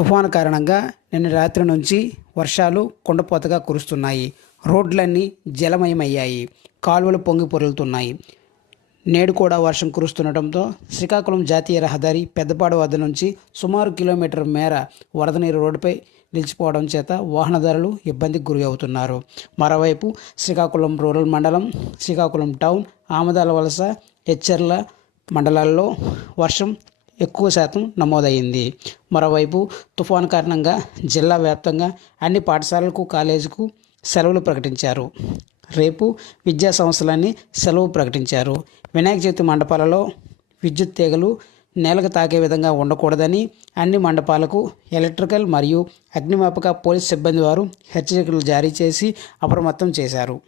తుఫాను కారణంగా నిన్న రాత్రి నుంచి వర్షాలు కుండపోతగా కురుస్తున్నాయి. రోడ్లన్నీ జలమయమయ్యాయి. కాలువలు పొంగి పొర్లుతున్నాయి. నేడు కూడా వర్షం కురుస్తుండటంతో శ్రీకాకుళం జాతీయ రహదారి పెద్దపాడు వద్ద నుంచి సుమారు కిలోమీటర్ మేర వరద నీరు రోడ్డుపై నిలిచిపోవడం చేత వాహనదారులు ఇబ్బందికి గురి అవుతున్నారు. మరోవైపు శ్రీకాకుళం రూరల్ మండలం, శ్రీకాకుళం టౌన్, ఆమదాల వలస, ఎచ్చెర్ల మండలాల్లో వర్షం ఎక్కువ శాతం నమోదైంది. మరోవైపు తుఫాను కారణంగా జిల్లా వ్యాప్తంగా అన్ని పాఠశాలలకు, కాలేజీకు సెలవులు ప్రకటించారు. రేపు విద్యా సంస్థలన్నీ సెలవు ప్రకటించారు. వినాయక చవితి మండపాలలో విద్యుత్ తీగలు నేలకు తాకే విధంగా ఉండకూడదని అన్ని మండపాలకు ఎలక్ట్రికల్ మరియు అగ్నిమాపక పోలీస్ సిబ్బంది వారు హెచ్చరికలు జారీ చేసి అప్రమత్తం చేశారు.